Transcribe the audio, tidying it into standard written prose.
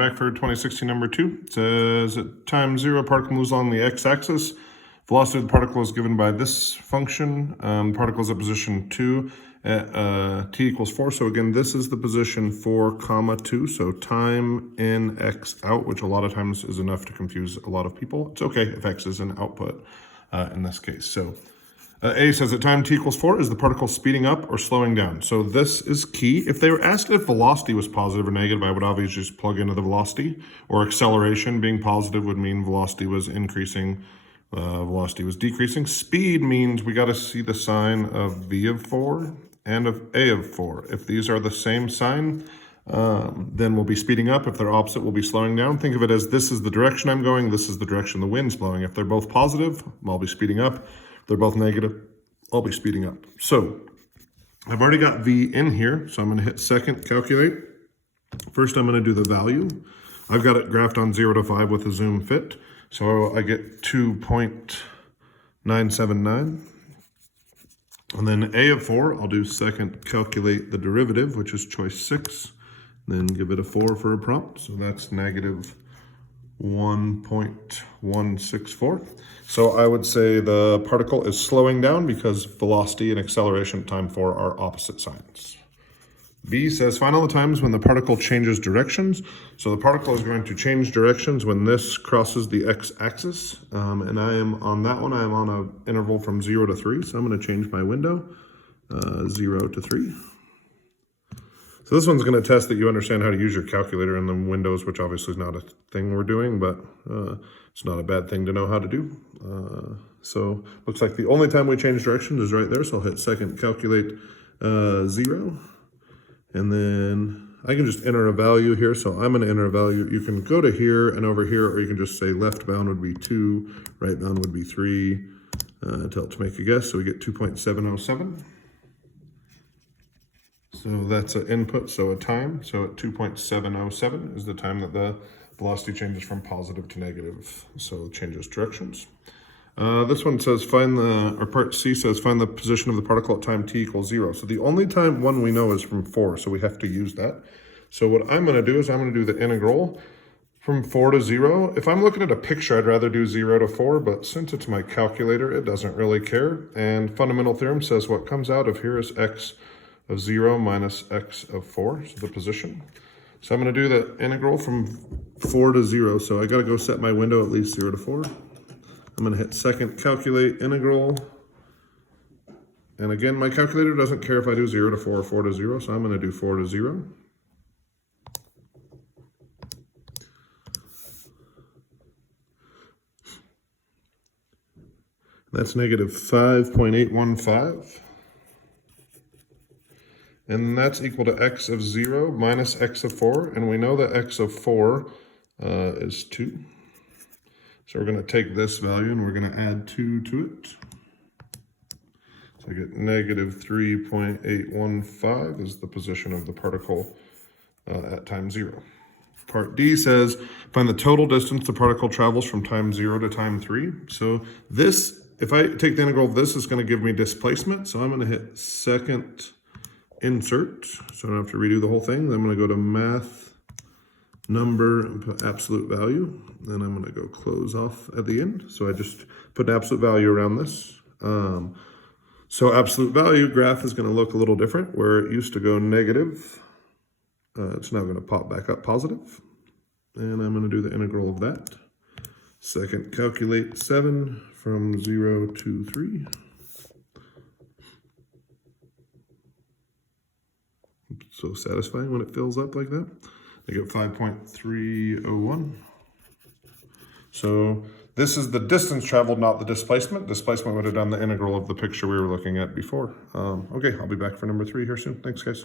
back for 2016 number 2. It says at time 0, particle moves along the x-axis. Velocity of the particle is given by this function. Particle is at position 2 at t equals 4. So again, this is the position 4, comma 2. So time in x out, which a lot of times is enough to confuse a lot of people. It's okay if x is an output in this case. So A says at time t equals 4, is the particle speeding up or slowing down? So this is key. If they were asked if velocity was positive or negative, I would obviously just plug into the velocity. Or acceleration being positive would mean velocity was increasing, velocity was decreasing. Speed means we got to see the sign of v of 4 and of a of 4. If these are the same sign, then we'll be speeding up. If they're opposite, we'll be slowing down. Think of it as this is the direction I'm going, this is the direction the wind's blowing. If they're both positive, I'll be speeding up. They're both negative, I'll be speeding up. So I've already got V in here, so I'm going to hit second, calculate. First, I'm going to do the value. I've got it graphed on 0 to 5 with a zoom fit. So I get 2.979. And then A of 4, I'll do second, calculate the derivative, which is choice 6. Then give it a 4 for a prompt. So that's negative 1.164. So I would say the particle is slowing down because velocity and acceleration at time 4 are opposite signs. B says find all the times when the particle changes directions. So the particle is going to change directions when this crosses the x-axis. And I am on that one, I am on an interval from 0 to 3. So I'm going to change my window, 0 to 3. So this one's going to test that you understand how to use your calculator in the windows, which obviously is not a thing we're doing, but it's not a bad thing to know how to do. So looks like the only time we change directions is right there. So I'll hit second, calculate 0. And then I can just enter a value here. So I'm going to enter a value. You can go to here and over here, or you can just say left bound would be 2, right bound would be 3, to make a guess. So we get 2.707. So that's an input, so a time. So at 2.707 is the time that the velocity changes from positive to negative. So it changes directions. This one says part C says find the position of the particle at time t equals 0. So the only time one we know is from 4, so we have to use that. So what I'm going to do is I'm going to do the integral from 4 to 0. If I'm looking at a picture, I'd rather do 0 to 4, but since it's my calculator, it doesn't really care. And fundamental theorem says what comes out of here is x of 0 minus x of 4, so the position. So I'm going to do the integral from 4 to 0. So I got to go set my window at least 0 to 4. I'm going to hit second, calculate integral. And again, my calculator doesn't care if I do 0 to 4 or 4 to 0, so I'm going to do 4 to 0. That's negative 5.815. And that's equal to x of 0 minus x of 4. And we know that x of 4 is 2. So we're going to take this value and we're going to add 2 to it. So I get negative 3.815 is the position of the particle at time 0. Part D says find the total distance the particle travels from time 0 to time 3. So this, if I take the integral of this, is going to give me displacement. So I'm going to hit second, insert, so I don't have to redo the whole thing. Then I'm going to go to math, number, and put absolute value. Then I'm going to go close off at the end. So I just put an absolute value around this. So absolute value graph is going to look a little different. Where it used to go negative, it's now going to pop back up positive. And I'm going to do the integral of that. Second, calculate 7 from 0 to 3. So satisfying when it fills up like that. I get 5.301. So this is the distance traveled, not the displacement. Displacement would have done the integral of the picture we were looking at before. Okay, I'll be back for number 3 here soon. Thanks, guys.